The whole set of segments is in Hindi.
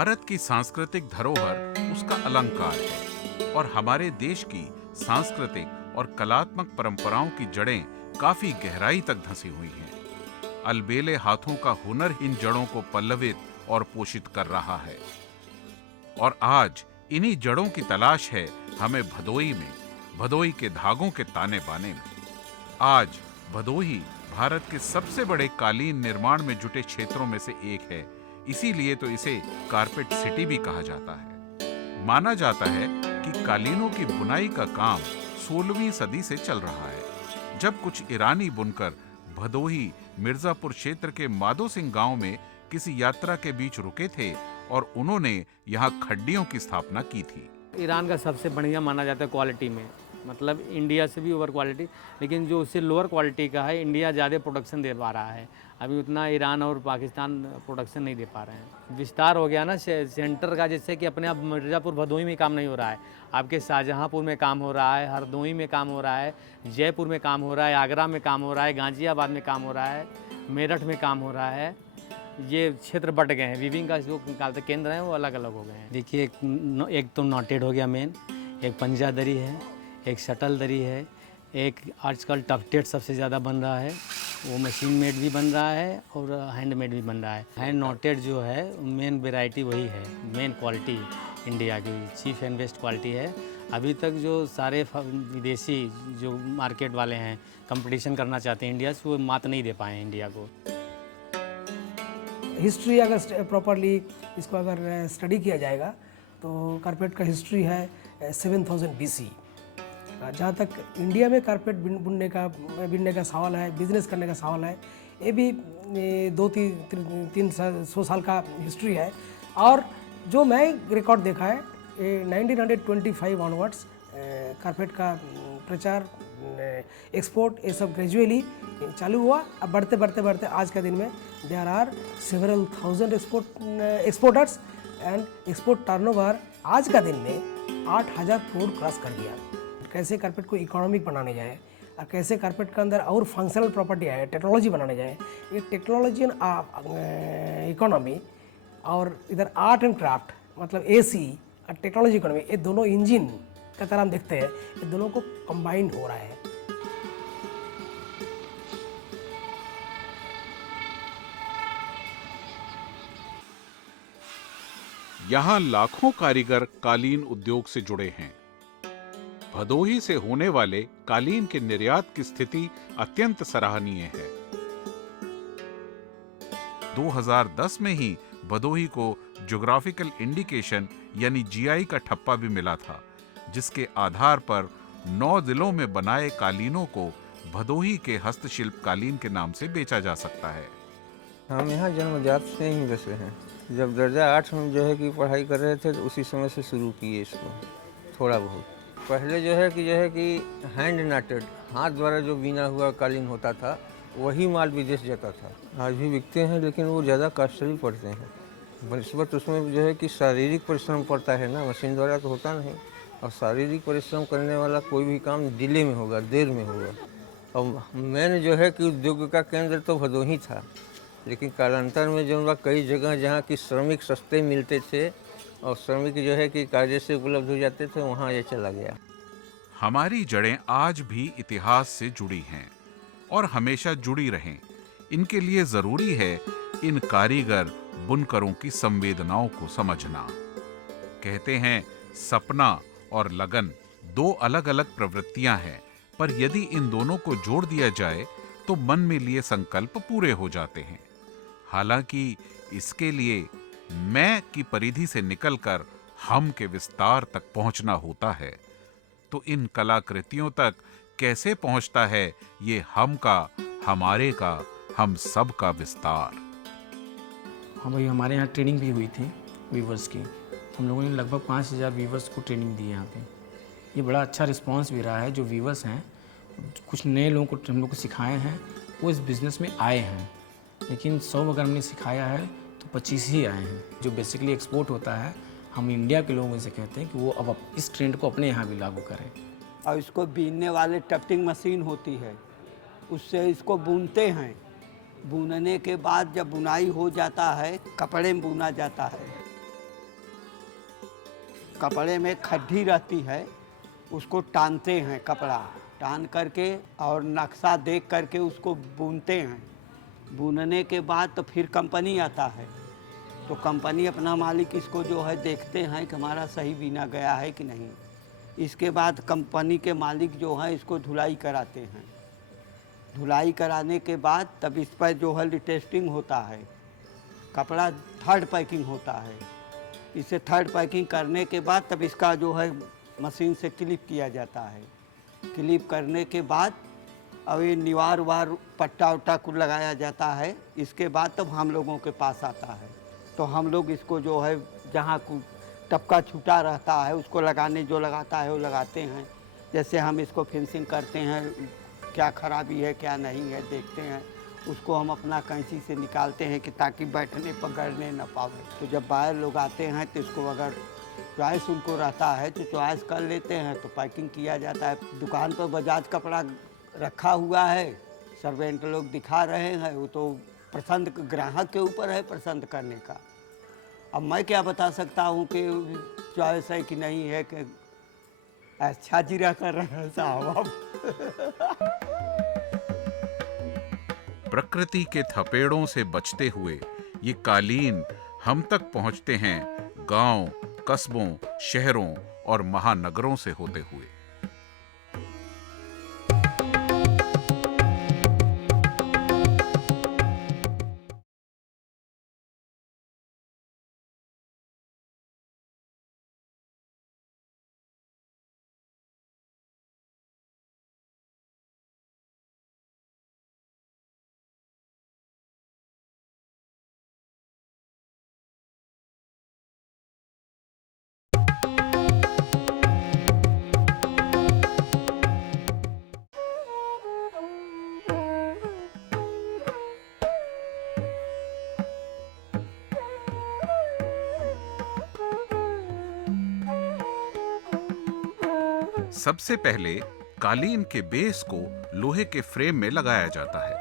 भारत की सांस्कृतिक धरोहर उसका अलंकार है और हमारे देश की सांस्कृतिक और कलात्मक परंपराओं की जड़ें काफी गहराई तक धंसी हुई हैं। अलबेले हाथों का हुनर इन जड़ों को पल्लवित और पोषित कर रहा है और आज इन्हीं जड़ों की तलाश है हमें भदोही में, भदोही के धागों के ताने बाने में। आज भदोही भारत के सबसे बड़े कालीन निर्माण में जुटे क्षेत्रों में से एक है, इसीलिए तो इसे कारपेट सिटी भी कहा जाता है। माना जाता है कि कालीनों की बुनाई का काम 16वीं सदी से चल रहा है, जब कुछ ईरानी बुनकर भदोही मिर्जापुर क्षेत्र के माधो सिंह गांव में किसी यात्रा के बीच रुके थे और उन्होंने यहाँ खड्डियों की स्थापना की थी। ईरान का सबसे बढ़िया माना जाता है क्वालिटी में, मतलब इंडिया से भी ओवर क्वालिटी, लेकिन जो उससे लोअर क्वालिटी का है इंडिया ज़्यादा प्रोडक्शन दे पा रहा है। अभी उतना ईरान और पाकिस्तान प्रोडक्शन नहीं दे पा रहे हैं। विस्तार हो गया ना सेंटर का, जैसे कि अपने अब मिर्ज़ापुर भदोही में काम नहीं हो रहा है, आपके शाहजहाँपुर में काम हो रहा है, हरदोई में काम हो रहा है, जयपुर में काम हो रहा है, आगरा में काम हो रहा है, गाज़ियाबाद में काम हो रहा है, मेरठ में काम हो रहा है। ये क्षेत्र बढ़ गए हैं, वीविंग का जो निकालते केंद्र हैं वो अलग अलग हो गए हैं। देखिए एक तो नॉटेड हो गया मेन, एक पंजा दरी है, एक शटल दरी है, एक आजकल टफ्टेड सबसे ज़्यादा बन रहा है, वो मशीन मेड भी बन रहा है और हैंडमेड भी बन रहा है। हैंड नॉटेड जो है मेन वेराइटी वही है, मेन क्वालिटी इंडिया की चीफ एंड बेस्ट क्वालिटी है। अभी तक जो सारे विदेशी जो मार्केट वाले हैं कंपटीशन करना चाहते हैं इंडिया से, वो मात नहीं दे पाए हैं इंडिया को। हिस्ट्री अगर प्रॉपरली इसको अगर स्टडी किया जाएगा तो कारपेट का हिस्ट्री है 7000 BC। जहाँ तक इंडिया में कारपेट बुनने का सवाल है, बिजनेस करने का सवाल है, ये भी 200-300 साल का हिस्ट्री है। और जो मैं रिकॉर्ड देखा है 1925 ऑनवर्ड्स कारपेट का प्रचार, एक्सपोर्ट, ये सब ग्रेजुअली चालू हुआ। अब बढ़ते बढ़ते बढ़ते आज के दिन में there are several thousand exporters and export turnover आज का दिन में 8000 करोड़ क्रॉस कर दिया। कैसे कारपेट को इकोनॉमिक बनाने जाए और कैसे कारपेट के अंदर और फंक्शनल प्रॉपर्टी आए, टेक्नोलॉजी बनाने जाए, ये टेक्नोलॉजी एंड इकोनॉमी और इधर आर्ट एंड क्राफ्ट मतलब AC और टेक्नोलॉजी इकोनॉमी, ये दोनों इंजिन का तरह हम देखते हैं, ये दोनों को कंबाइन हो रहा है। यहाँ लाखों कारीगर कालीन उद्योग से जुड़े हैं। भदोही से होने वाले कालीन के निर्यात की स्थिति अत्यंत सराहनीय है। 2010 में ही भदोही को ज्योग्राफिकल इंडिकेशन यानी GI का ठप्पा भी मिला था, जिसके आधार पर 9 जिलों में बनाए कालीनों को भदोही के हस्तशिल्प कालीन के नाम से बेचा जा सकता है। हम यहाँ जन्मजात से ही बसे हैं। जब दर्जा 8 में जो है कि पढ़ाई कर रहे थे तो उसी समय से शुरू किए इसको थोड़ा बहुत। पहले जो है कि हैंड नाटेड, हाथ द्वारा जो बीना हुआ कालीन होता था वही माल विदेश जाता था। आज भी बिकते हैं लेकिन वो ज़्यादा कॉस्टली पड़ते हैं बनस्बत उसमें जो है कि शारीरिक परिश्रम पड़ता है ना, मशीन द्वारा तो होता नहीं। और शारीरिक परिश्रम करने वाला कोई भी काम डिले में होगा, देर में होगा। और मैंने जो है कि उद्योग का केंद्र तो भदोही था, लेकिन कालांतर में जो कई जगह जहाँ की श्रमिक सस्ते मिलते थे और श्रमिक जो है कि कायदे से उपलब्ध हो जाते थे, वहाँ ये चला गया। हमारी जड़ें आज भी इतिहास से जुड़ी हैं और हमेशा जुड़ी रहें। इनके लिए जरूरी है इन कारीगर बुनकरों की संवेदनाओं को समझना। कहते हैं सपना और लगन 2 अलग अलग प्रवृत्तियां हैं, पर यदि इन दोनों को जोड़ दिया जाए तो मन में लिए संकल्प पूरे हो जाते हैं। हालांकि इसके लिए मैं की परिधि से निकलकर हम के विस्तार तक पहुंचना होता है। तो इन कलाकृतियों तक कैसे पहुंचता है ये हम का, हमारे का, हम सब का विस्तार। हाँ भाई, हमारे यहाँ ट्रेनिंग भी हुई थी वीवर्स की। हम लोगों ने लगभग 5000 वीवर्स को ट्रेनिंग दी है यहाँ पे। ये बड़ा अच्छा रिस्पांस भी रहा है। जो वीवर्स हैं, कुछ नए लोगों को हम लोग को सिखाए हैं, वो इस बिज़नेस में आए हैं, लेकिन 100 अगर हमने सिखाया है तो 25 ही आए हैं। जो बेसिकली एक्सपोर्ट होता है, हम इंडिया के लोगों से कहते हैं कि वो अब इस ट्रेंड को अपने यहाँ भी लागू करें। और इसको बीनने वाले टफ्टिंग मशीन होती है, उससे इसको बुनते हैं। बुनने के बाद जब बुनाई हो जाता है, कपड़े में बुना जाता है। कपड़े में खड्डी रहती है, उसको टानते हैं, कपड़ा टान करके और नक्शा देख करके उसको बुनते हैं। बुनने के बाद तो फिर कंपनी आता है, तो कंपनी अपना मालिक इसको जो है देखते हैं कि हमारा सही बीना गया है कि नहीं। इसके बाद कंपनी के मालिक जो हैं इसको धुलाई कराते हैं। धुलाई कराने के बाद तब इस पर जो है टेस्टिंग होता है, कपड़ा थर्ड पैकिंग होता है। इसे थर्ड पैकिंग करने के बाद तब इसका जो है मशीन से क्लिप किया जाता है। क्लिप करने के बाद अब ये निवार वार पट्टा उट्टा को लगाया जाता है। इसके बाद तब हम लोगों के पास आता है, तो हम लोग इसको जो है जहाँ को टपका छूटा रहता है उसको लगाने जो लगाता है वो लगाते हैं। जैसे हम इसको फिनिशिंग करते हैं, क्या खराबी है क्या नहीं है देखते हैं, उसको हम अपना कैंची से निकालते हैं कि ताकि बैठने पर गड़ने न पावे। तो जब बाहर लोग आते हैं तो इसको अगर चॉइस उनको रहता है तो चॉइस कर लेते हैं, तो पैकिंग किया जाता है। दुकान पर बजाज कपड़ा रखा हुआ है, सर्वेंट लोग दिखा रहे हैं, वो तो पसंद ग्राहक के ऊपर है पसंद करने का। अब मैं क्या बता सकता हूँ कि चॉइस है कि नहीं है, कि अच्छा जीरा कर रहे हैं साहब। प्रकृति के थपेड़ों से बचते हुए ये कालीन हम तक पहुंचते हैं गांव, कस्बों, शहरों और महानगरों से होते हुए। सबसे पहले कालीन के बेस को लोहे के फ्रेम में लगाया जाता है।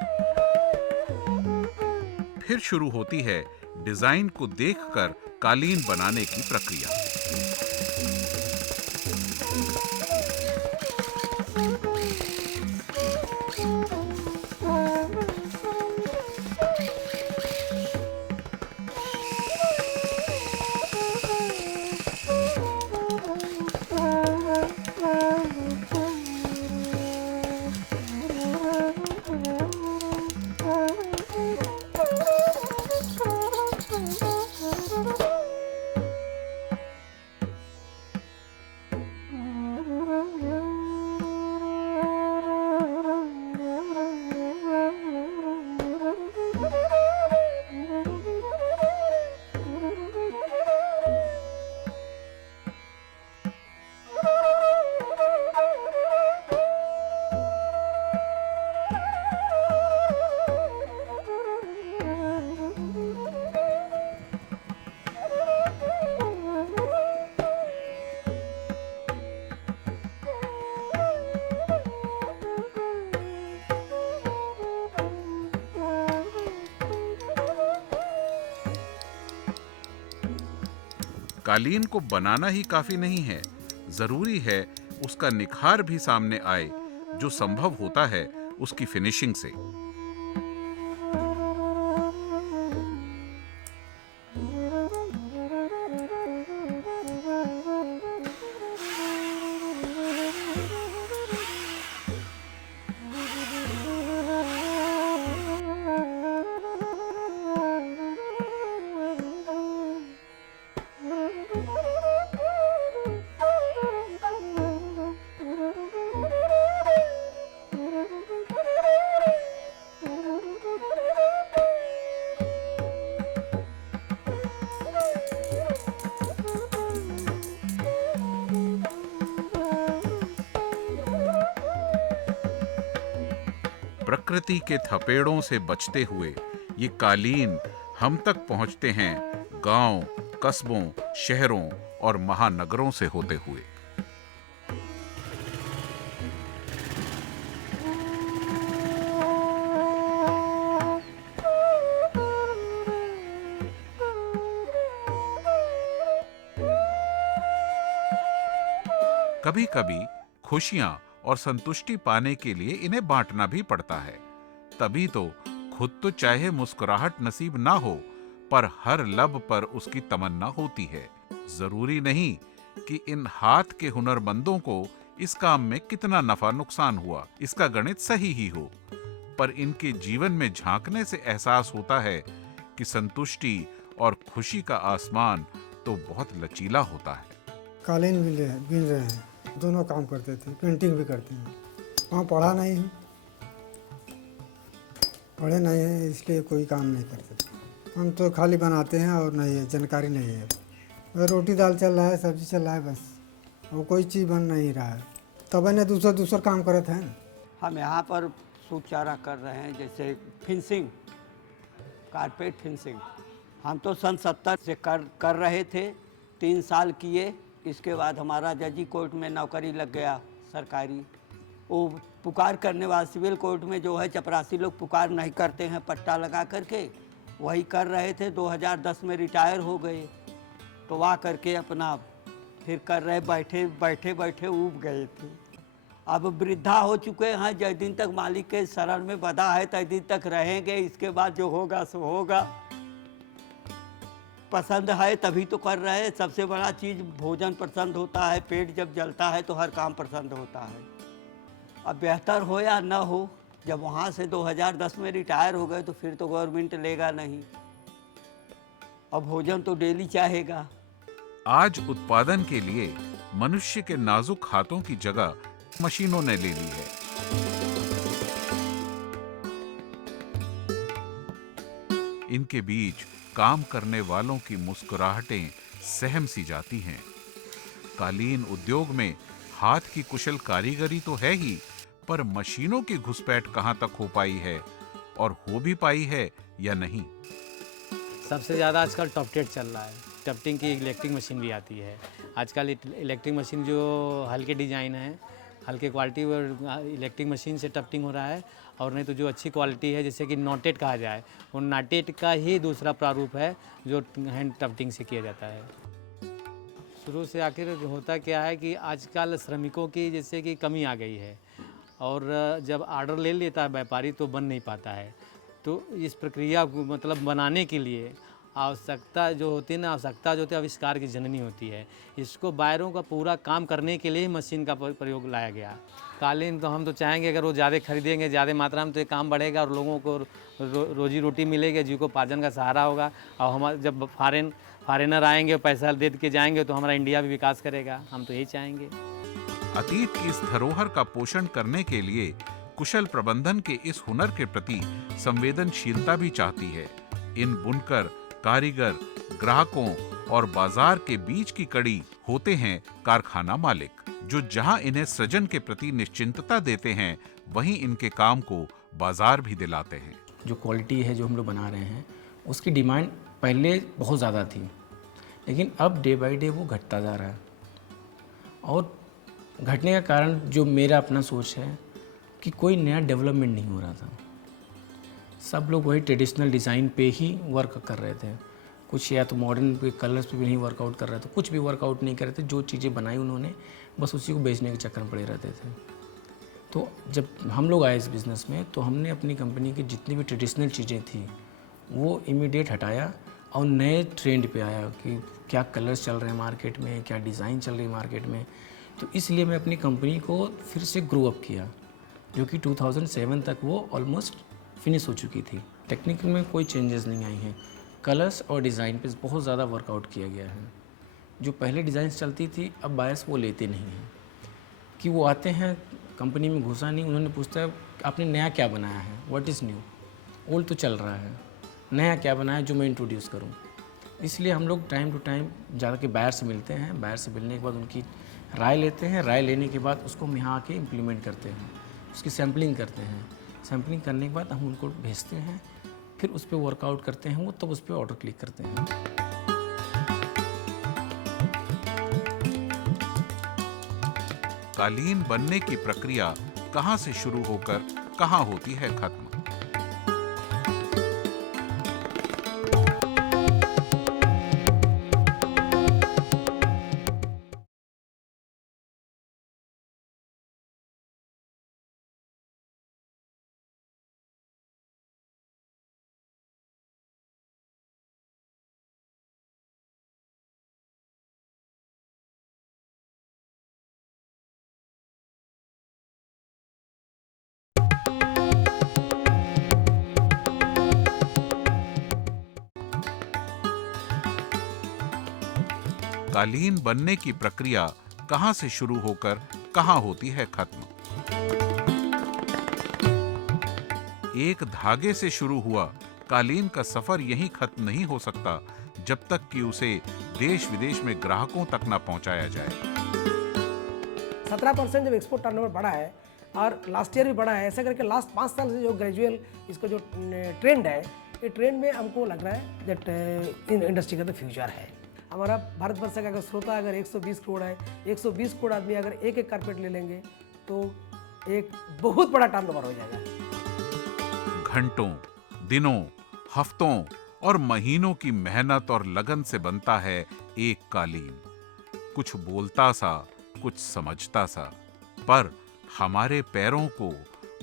फिर शुरू होती है डिजाइन को देखकर कालीन बनाने की प्रक्रिया। कालीन को बनाना ही काफी नहीं है, जरूरी है उसका निखार भी सामने आए, जो संभव होता है उसकी फिनिशिंग से। प्रकृति के थपेड़ों से बचते हुए ये कालीन हम तक पहुंचते हैं गांव, कस्बों, शहरों और महानगरों से होते हुए। कभी कभी खुशियां और संतुष्टि पाने के लिए इन्हें बांटना भी पड़ता है। तभी तो खुद तो चाहे मुस्कुराहट नसीब ना हो, पर हर लब पर उसकी तमन्ना होती है। जरूरी नहीं कि इन हाथ के हुनरमंदों को इस काम में कितना नफा नुकसान हुआ इसका गणित सही ही हो, पर इनके जीवन में झांकने से एहसास होता है कि संतुष्टि और खुशी का आसमान तो बहुत लचीला होता है। कालीन बिन रहे हैं, दोनों काम करते थे, पेंटिंग भी करते हैं। वहाँ पढ़ा नहीं हूँ, पढ़े नहीं हैं, इसलिए कोई काम नहीं करते थे। हम तो खाली बनाते हैं और नहीं है, जानकारी नहीं है। बस रोटी दाल चल रहा है, सब्जी चल रहा है, बस वो कोई चीज़ बन नहीं रहा है। तब ने दूसरा काम करते हैं। हम यहाँ पर सूत चारा कर रहे हैं, जैसे फिंसिंग, कारपेट फिंसिंग। हम तो सन 70 से कर रहे थे, 3 साल किए। इसके बाद हमारा जजी कोर्ट में नौकरी लग गया सरकारी। वो पुकार करने वाला सिविल कोर्ट में जो है चपरासी लोग पुकार नहीं करते हैं पट्टा लगा करके, वही कर रहे थे। 2010 में रिटायर हो गए, तो वहाँ करके अपना फिर कर रहे, बैठे ऊब गए थे। अब वृद्धा हो चुके हैं, जिस दिन तक मालिक के शरण में बंधा है तय दिन तक रहेंगे। इसके बाद जो होगा सो होगा। पसंद है तभी तो कर रहे हैं। सबसे बड़ा चीज़ भोजन पसंद होता है, पेट जब जलता है तो हर काम पसंद होता है। अब बेहतर हो या न हो, जब वहाँ से 2010 में रिटायर हो गए तो फिर तो गवर्नमेंट लेगा नहीं। अब भोजन तो डेली चाहेगा। आज उत्पादन के लिए मनुष्य के नाजुक हाथों की जगह मशीनों ने ले ली है। इनके बीच काम करने वालों की मुस्कुराहटें सहम सी जाती हैं। कालीन उद्योग में हाथ की कुशल कारीगरी तो है ही, पर मशीनों की घुसपैठ कहां तक हो पाई है, और हो भी पाई है या नहीं। सबसे ज़्यादा आजकल टॉपटेड चल रहा है। टफ्टिंग की इलेक्ट्रिक मशीन भी आती है आजकल। इलेक्ट्रिक मशीन जो हल्के डिज़ाइन है, हल्के क्वालिटी और इलेक्ट्रिक मशीन से टफ्टिंग हो रहा है। और नहीं तो जो अच्छी क्वालिटी है, जैसे कि नॉटेड कहा जाए, वो नॉटेड का ही दूसरा प्रारूप है जो हैंड टफ्टिंग से किया जाता है। शुरू से आखिर होता क्या है कि आजकल श्रमिकों की जैसे कि कमी आ गई है, और जब ऑर्डर ले लेता है व्यापारी तो बन नहीं पाता है। तो इस प्रक्रिया को मतलब बनाने के लिए आवश्यकता जो होती है आविष्कार की जननी होती है। इसको बायरों का पूरा काम करने के लिए मशीन का प्रयोग लाया गया। कालीन तो हम तो चाहेंगे अगर वो ज़्यादा खरीदेंगे, ज़्यादा मात्रा में, तो ये काम बढ़ेगा और लोगों को रोजी रोटी मिलेगी, जीविकोपार्जन का सहारा होगा। और हमारे जब फॉरेनर आएंगे, पैसा दे के जाएंगे, तो हमारा इंडिया भी विकास करेगा। हम तो यही चाहेंगे। अतीत की इस धरोहर का पोषण करने के लिए कुशल प्रबंधन के इस हुनर के प्रति संवेदनशीलता भी चाहती है। इन बुनकर, कारीगर, ग्राहकों और बाजार के बीच की कड़ी होते हैं कारखाना मालिक, जो जहां इन्हें सृजन के प्रति निश्चिंतता देते हैं, वहीं इनके काम को बाजार भी दिलाते हैं। जो क्वालिटी है जो हम लोग बना रहे हैं, उसकी डिमांड पहले बहुत ज़्यादा थी, लेकिन अब डे बाय डे वो घटता जा रहा है। और घटने का कारण जो मेरा अपना सोच है कि कोई नया डेवलपमेंट नहीं हो रहा था। सब लोग वही ट्रेडिशनल डिज़ाइन पे ही वर्क कर रहे थे। कुछ या तो मॉडर्न पे कलर्स पे भी नहीं वर्कआउट कर रहे थे, कुछ भी वर्कआउट नहीं कर रहे थे। जो चीज़ें बनाई उन्होंने बस उसी को बेचने के चक्कर में पड़े रहते थे। तो जब हम लोग आए इस बिज़नेस में, तो हमने अपनी कंपनी की जितनी भी ट्रेडिशनल चीज़ें थी वो इमीडिएट हटाया और नए ट्रेंड पे आया कि क्या कलर्स चल रहे हैं मार्केट में, क्या डिज़ाइन चल रही है मार्केट में। तो इसलिए मैं अपनी कंपनी को फिर से ग्रो अप किया, जो कि 2007 तक वो ऑलमोस्ट फिनिश हो चुकी थी। टेक्निकल में कोई चेंजेस नहीं आई हैं। कलर्स और डिज़ाइन पे बहुत ज़्यादा वर्कआउट किया गया है। जो पहले डिज़ाइन चलती थी, अब बायर्स वो लेते नहीं हैं। कि वो आते हैं कंपनी में, घुसा नहीं, उन्होंने पूछता है आपने नया क्या बनाया है, व्हाट इज़ न्यू। ओल्ड तो चल रहा है, नया क्या बनाया जो मैं इंट्रोड्यूस करूँ। इसलिए हम लोग टाइम टू टाइम ज़्यादा के बायर से मिलते हैं। बायर से मिलने के बाद उनकी राय लेते हैं। राय लेने के बाद उसको हम यहाँ आके इम्प्लीमेंट करते हैं, उसकी सैम्पलिंग करते हैं। सैम्पलिंग करने के बाद हम उनको भेजते हैं, फिर उस पर वर्कआउट करते हैं वो, तब उस पर ऑर्डर क्लिक करते हैं। कालीन बनने की प्रक्रिया कहां से शुरू होकर कहां होती है खत्म। कालीन बनने की प्रक्रिया कहां से शुरू होकर कहां होती है खत्म। एक धागे से शुरू हुआ कालीन का सफर यहीं खत्म नहीं हो सकता जब तक कि उसे देश विदेश में ग्राहकों तक न पहुंचाया जाए। 17% जब एक्सपोर्ट टर्नओवर बढ़ा है और लास्ट ईयर भी बढ़ा है, ऐसा करके लास्ट 5 साल से जो ग्रेजुअल इसका जो ट्रेंड है, ये ट्रेंड में हमको लग रहा है दैट इन इंडस्ट्री का तो फ्यूचर है। हमारा भारतवर्ष का अगर श्रोता अगर 120 करोड़ है, 120 करोड़ आदमी अगर एक एक कारपेट ले लेंगे तो एक बहुत बड़ा टर्नओवर हो जाएगा। घंटों, दिनों, हफ्तों और महीनों की मेहनत और लगन से बनता है एक कालीन। कुछ बोलता सा, कुछ समझता सा, पर हमारे पैरों को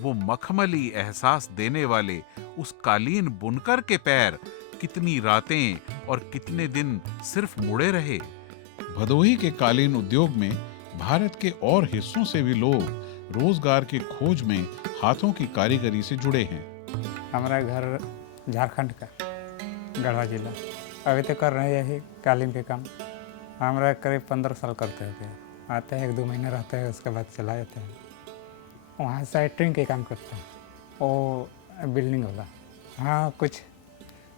वो मखमली एहसास देने वाले उस कालीन बुनकर के पैर कितनी रातें और कितने दिन सिर्फ मुड़े रहे। भदोही के कालीन उद्योग में भारत के और हिस्सों से भी लोग रोजगार की खोज में हाथों की कारीगरी से जुड़े हैं। हमारा घर झारखंड का गढ़वा जिला, अभी तो कर रहे हैं यही कालीन के काम। हमारा करीब 15 साल करते होते हैं, आते हैं 1-2 महीने रहते हैं, उसके बाद चला जाते हैं। वहाँ सेटरिंग के काम करते हैं, वो बिल्डिंग वाला। हाँ, कुछ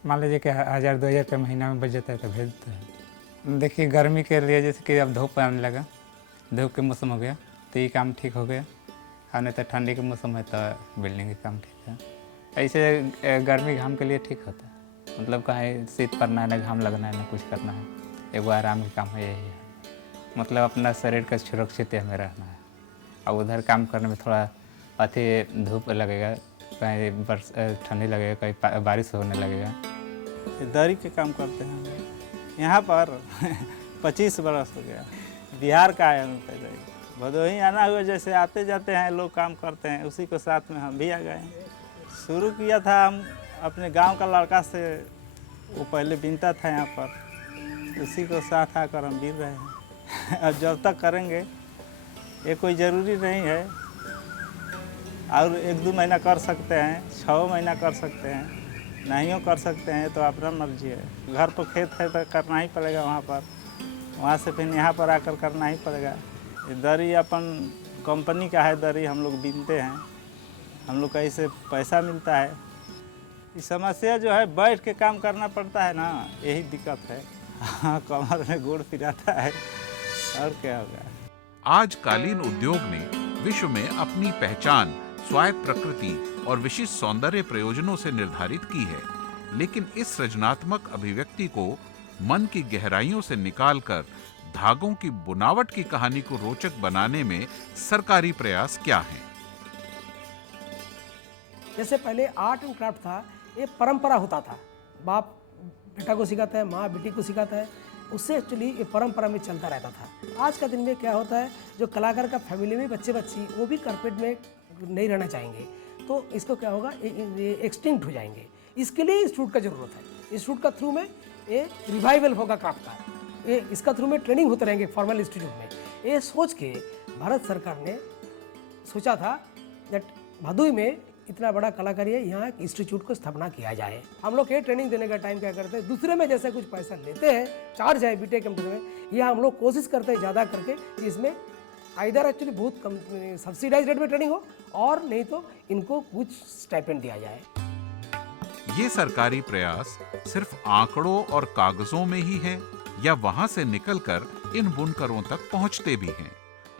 मान लीजिए कि 1000-2000 रुपये महीना में बच जाता है तो भेज देते हैं। देखिए गर्मी के लिए जैसे कि अब धूप आने लगा, धूप के मौसम हो गया तो ये काम ठीक हो गया, और नहीं तो ठंडी के मौसम है तो बिल्डिंग के काम ठीक है। ऐसे गर्मी घाम के लिए ठीक होता है, मतलब कहीं शीत पड़ना है, ना घाम लगना है, ना कुछ करना है, एगो आराम का काम है यही है। मतलब अपना शरीर का सुरक्षित हमें रहना है। और उधर काम करने में थोड़ा अति धूप लगेगा, कहीं ठंडी लगेगा, कहीं बारिश होने लगेगा। दरी के काम करते हैं हम यहाँ पर 25 बरस हो गया। बिहार का है हम पहले, भदोही आना हुआ, जैसे आते जाते हैं लोग काम करते हैं, उसी को साथ में हम भी आ गए हैं। शुरू किया था हम अपने गांव का लड़का से, वो पहले बीनता था यहाँ पर, उसी को साथ आकर हम बीन रहे हैं। अब जब तक करेंगे, ये कोई ज़रूरी नहीं है, और 1-2 महीना कर सकते हैं, 6 महीना कर सकते हैं, नहीं कर सकते हैं तो अपना मर्जी है। घर पर खेत है तो करना ही पड़ेगा वहाँ पर, वहाँ से फिर यहाँ पर आकर करना ही पड़ेगा। दरी अपन कंपनी का है, दरी हम लोग बीनते हैं, हम लोग का इससे पैसा मिलता है। इस समस्या जो है बैठ के काम करना पड़ता है ना, यही दिक्कत है। हाँ, कमर में गुड़ फिराता है, और क्या होगा। आज कालीन उद्योग ने विश्व में अपनी पहचान स्वायत्त प्रकृति और विशिष्ट सौंदर्य प्रयोजनों से निर्धारित की है, लेकिन इस सृजनात्मक अभिव्यक्ति को मन की गहराइयों से निकालकर धागों की बुनावट की कहानी को रोचक बनाने में सरकारी प्रयास क्या हैं? जैसे पहले आर्ट एंड क्राफ्ट था, ये परंपरा होता था, बाप बेटा को सिखाता है, माँ बेटी को सिखाता है, उससे एक्चुअली ये परंपरा में चलता रहता था। आज का दिन में क्या होता है, जो कलाकार का फैमिली में बच्चे बच्ची वो भी कारपेट में नहीं रहना चाहेंगे, तो इसको क्या होगा, ये एक्सटिंक्ट हो जाएंगे। इसके लिए इंस्टीट्यूट का ज़रूरत है। इंस्टीट्यूट का थ्रू में ये रिवाइवल होगा क्राफ्ट का, ये इसका थ्रू में ट्रेनिंग होते रहेंगे फॉर्मल इंस्टीट्यूट में। ये सोच के भारत सरकार ने सोचा था दैट भदोही में इतना बड़ा कलाकारी है, यहाँ एक इंस्टीट्यूट को स्थापना किया जाए। हम लोग ये ट्रेनिंग देने का टाइम क्या करते हैं, दूसरे में जैसे कुछ पैसा लेते हैं, चार्ज है बीटेक कंप्यूटर में, यह हम लोग कोशिश करते हैं ज़्यादा करके कि इसमें आइदर एक्चुअली बहुत कम सब्सिडाइज रेट में ट्रेनिंग हो, और नहीं तो इनको कुछ स्टाइपेंड दिया जाए। ये सरकारी प्रयास सिर्फ आंकड़ों और कागजों में ही है, या वहां से निकलकर इन बुनकरों तक पहुंचते भी हैं,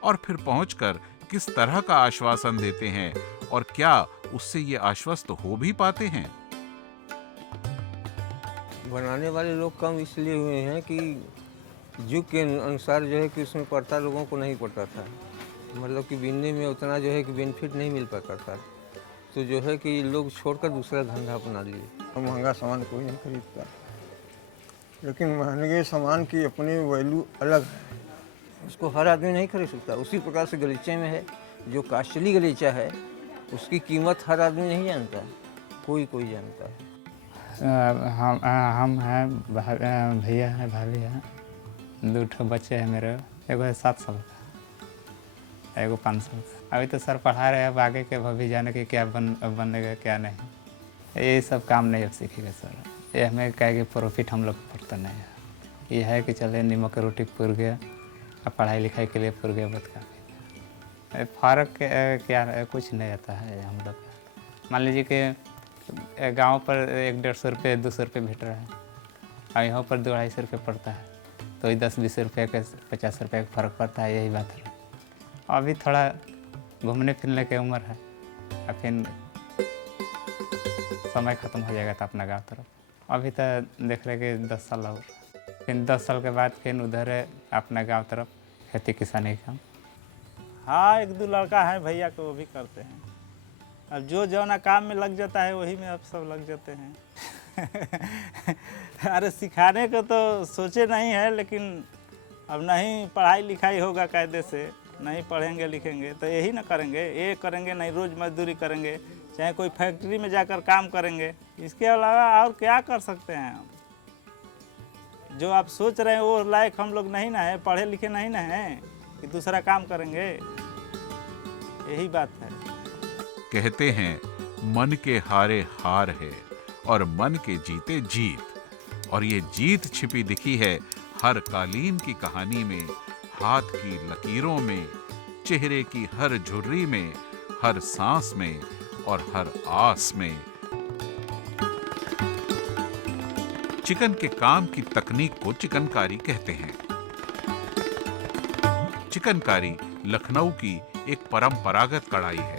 और फिर पहुंचकर किस तरह का आश्वासन देते हैं, और क्या उससे ये आश्वस्त हो भी पाते हैं? बनाने वाले लोग कम इसलिए हुए हैं कि युग के अनुसार जो है कि उसमें पड़ता लोगों को नहीं पड़ता था, मतलब कि बीनने में उतना जो है कि बेनिफिट नहीं मिल पाता था, तो जो है कि लोग छोड़कर दूसरा धंधा अपना लिए। महंगा सामान कोई नहीं खरीदता, लेकिन महंगे सामान की अपनी वैल्यू अलग है, उसको हर आदमी नहीं खरीद सकता। उसी प्रकार से गलीचे में है, जो कास्टली गलीचा है उसकी कीमत हर आदमी नहीं जानता, कोई कोई जानता है। हम हैं, भैया है, भाभी है, 2 ठो बच्चे हैं मेरे, एगो है 7 साल का, एगो 5 साल का। अभी तो सर पढ़ा रहे हैं, अब आगे के भविष्य जाने के क्या बनेगा क्या नहीं, ये सब काम नहीं अब सीखेगा सर। ये हमें कहेगा प्रॉफिट हम लोग को पड़ता नहीं है, ये है कि चले नमक रोटी पुर गया, अब पढ़ाई लिखाई के लिए पुर गया, बहुत काफ़ी फ़र्क क्या है, कुछ नहीं आता है हम लोग का। मान लीजिए कि गांव पर 100-150 रुपये 200 रुपये भेट रहा है और यहाँ पर 200-250 रुपये पड़ता है, तो 10-20 रुपये के 50 रुपये का फ़र्क पड़ता है, यही बात है। अभी थोड़ा घूमने फिरने की उम्र है, और फिर समय ख़त्म हो जाएगा तो अपना गाँव तरफ। अभी तो देख रहे कि 10 साल और, फिर 10 साल के बाद फिर उधर है अपना गांव तरफ खेती किसानी का काम। हाँ, 1-2 लड़का है भैया को, वो भी करते हैं। अब जो जौना काम में लग जाता है वही में अब सब लग जाते हैं। अरे सिखाने को तो सोचे नहीं है, लेकिन अब नहीं पढ़ाई लिखाई होगा कायदे से, नहीं पढ़ेंगे लिखेंगे तो यही ना करेंगे, ये करेंगे नहीं, रोज़ मजदूरी करेंगे, चाहे कोई फैक्ट्री में जाकर काम करेंगे। इसके अलावा और क्या कर सकते हैं हम? जो आप सोच रहे हैं वो लायक हम लोग नहीं ना है, पढ़े लिखे नहीं ना हैं कि दूसरा काम करेंगे, यही बात है। कहते हैं मन के हारे हार है और मन के जीते जीत, और ये जीत छिपी दिखी है हर कालीन की कहानी में, हाथ की लकीरों में, चेहरे की हर झुर्री में, हर सांस में और हर आस में। चिकन के काम की तकनीक को चिकनकारी कहते हैं। चिकनकारी लखनऊ की एक परंपरागत कढ़ाई है।